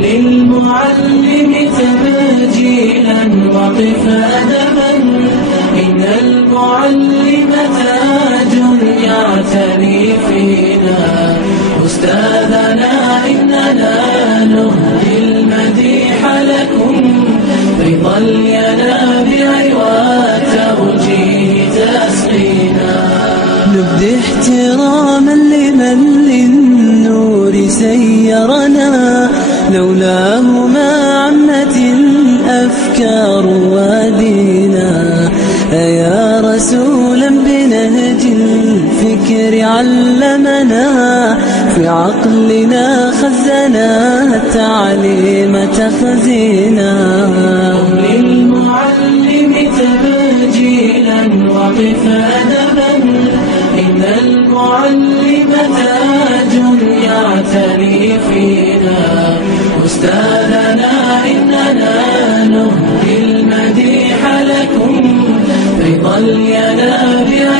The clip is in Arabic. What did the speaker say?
للمعلم تبجيلا وقف أدبا، إن المعلم تاج يعتني فينا. أستاذنا إننا نهدي المديح لكم، فيض الينابيع وتوجيه تسقينا. نبدي احتراما لمن للنور سيرنا، لولاه ما عمت الأفكار وادينا. أيا رسولا بنهج الفكر علمنا، في عقلنا خزنا التعليم تخزينا. للمعلم تبجيلا وقف أدبا، إن المعلم تاج يعتني فينا. أستاذنا إننا نهدي المديح لكم، فيض الينابيع